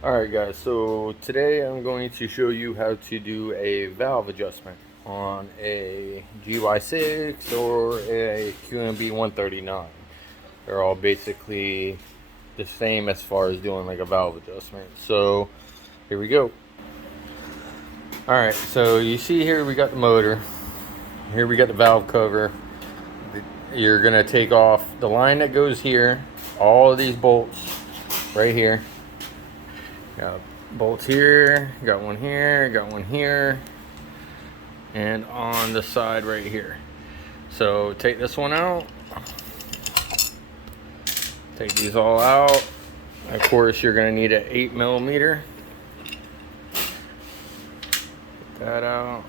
Alright guys, so today I'm going to show you how to do a valve adjustment on a GY6 or a QMB 139. They're all basically the same as far as doing like a valve adjustment. So here we go. Alright, so you see here we got the motor. Here we got the valve cover. You're going to take off the line that goes here, all of these bolts right here. Got bolts here, got one here, got one here, and on the side right here. So take this one out, take these all out. Of course, you're going to need an 8mm. Get that out.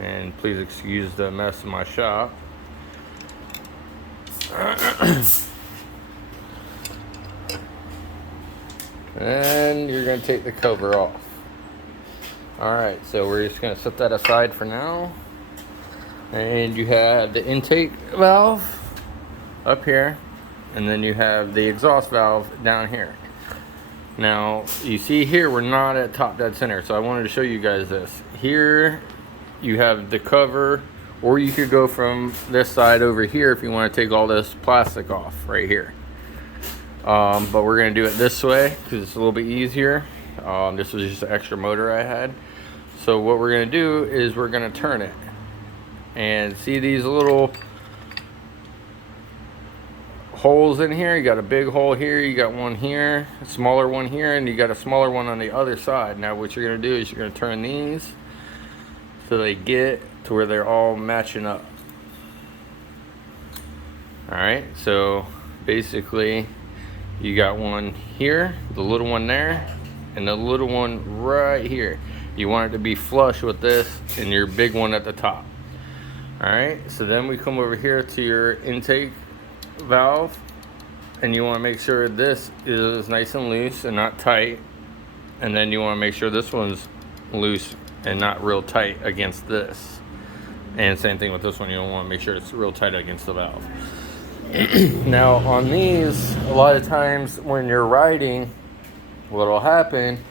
And please excuse the mess in my shop. And you're going to take the cover off. Alright, so we're just going to set that aside for now. And you have the intake valve up here, and then you have the exhaust valve down here. Now, you see here, we're not at top dead center, so I wanted to show you guys this. Here, you have the cover, or you could go from this side over here if you want to take all this plastic off right here. But we're going to do it this way because it's a little bit easier. This was just an extra motor I had. So what we're going to do is we're going to turn it. And see these little holes in here? You got a big hole here, you got one here, a smaller one here, and you got a smaller one on the other side. Now what you're going to do is you're going to turn these so they get to where they're all matching up. Alright, so basically you got one here, the little one there, and the little one right here. You want it to be flush with this and your big one at the top. Alright, so then we come over here to your intake valve, and you want to make sure this is nice and loose and not tight. And then you want to make sure this one's loose and not real tight against this. And same thing with this one, you don't want to make sure it's real tight against the valve. Now on these, a lot of times when you're riding, what'll happen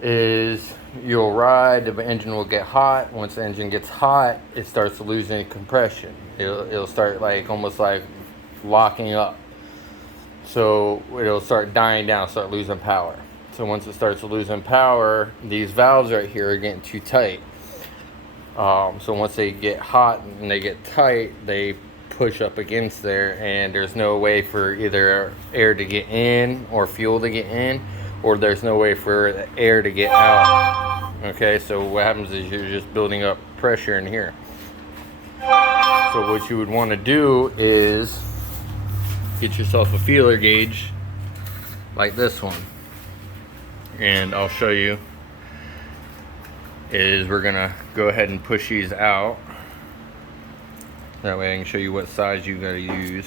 is you'll ride, the engine will get hot. Once the engine gets hot, it starts losing compression. It'll start like almost like locking up. So it'll start dying down, start losing power. So once it starts losing power, these valves right here are getting too tight. So once they get hot and they get tight, they push up against there, and there's no way for either air to get in or fuel to get in, or there's no way for the air to get out. Okay, so what happens is you're just building up pressure in here. So what you would want to do is get yourself a feeler gauge like this one, and I'll show you. Is we're gonna go ahead and push these out. That way I can show you what size you gotta use.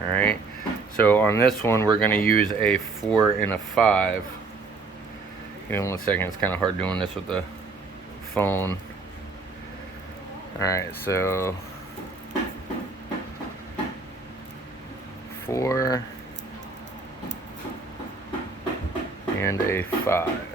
Alright, so on this one we're gonna use a 4 and a 5. Give me 1 second, it's kind of hard doing this with the phone. Alright, so 4 and a 5.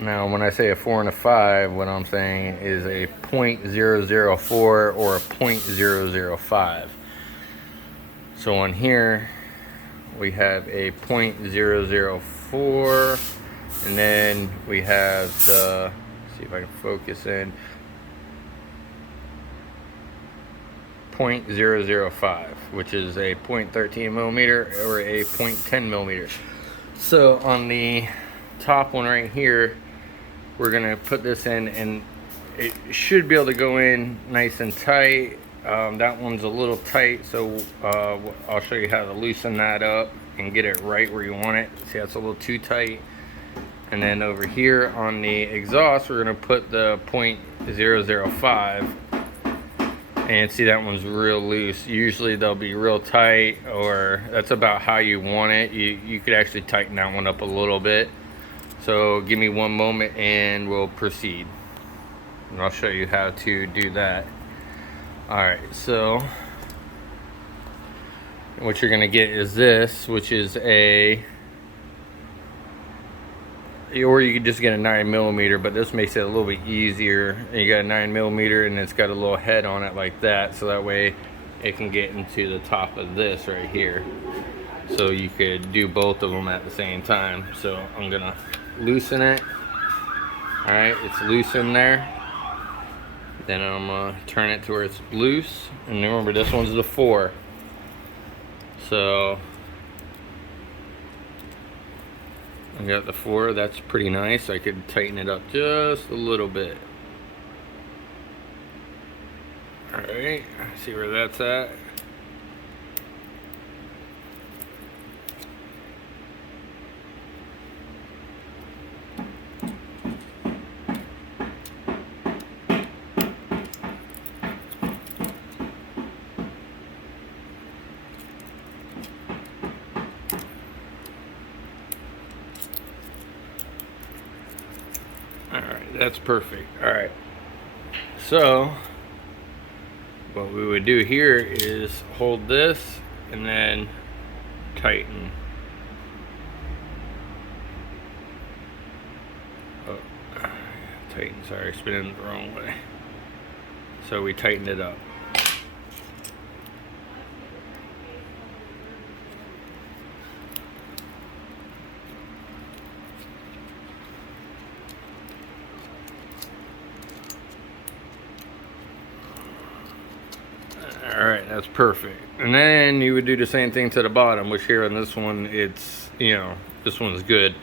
Now, when I say a 4 and a 5, what I'm saying is a 0.004 or a 0.005. So on here, we have a 0.004, and then we have the, let's see if I can focus in, 0.005, which is a 0.13mm or a 0.10mm. So on the top one right here, we're gonna put this in, and it should be able to go in nice and tight. That one's a little tight, so I'll show you how to loosen that up and get it right where you want it. See, that's a little too tight. And then over here on the exhaust, we're gonna put the 0.005, and see, that one's real loose. Usually they'll be real tight, or that's about how you want it. You could actually tighten that one up a little bit. So give me one moment and we'll proceed. And I'll show you how to do that. Alright, so what you're going to get is this, which is a, or you could just get a 9mm, but this makes it a little bit easier. You got a 9mm and it's got a little head on it like that, so that way it can get into the top of this right here. So you could do both of them at the same time. So I'm gonna loosen it. All right, it's loose in there. Then I'm gonna turn it to where it's loose. And remember, this one's the 4. So I got the 4, that's pretty nice. I could tighten it up just a little bit. Alright, see where that's at. Alright, that's perfect. Alright, so what we would do here is hold this and then tighten. Oh, tighten, sorry, spinning the wrong way. So we tighten it up. Alright, that's perfect. And then you would do the same thing to the bottom, which here on this one, it's, you know, this one's good.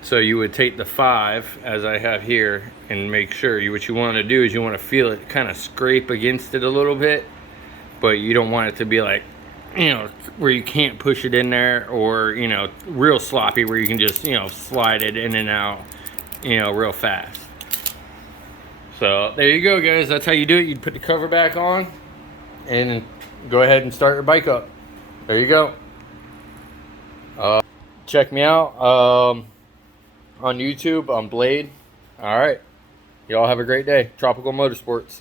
So you would take the 5, as I have here, and make sure, what you want to do is you want to feel it kind of scrape against it a little bit, but you don't want it to be like, you know, where you can't push it in there, or, you know, real sloppy where you can just, you know, slide it in and out, you know, real fast. So there you go, guys. That's how you do it. You'd put the cover back on and go ahead and start your bike up. There you go. Check me out on YouTube on Blade. All right, y'all have a great day. Tropical Motorsports.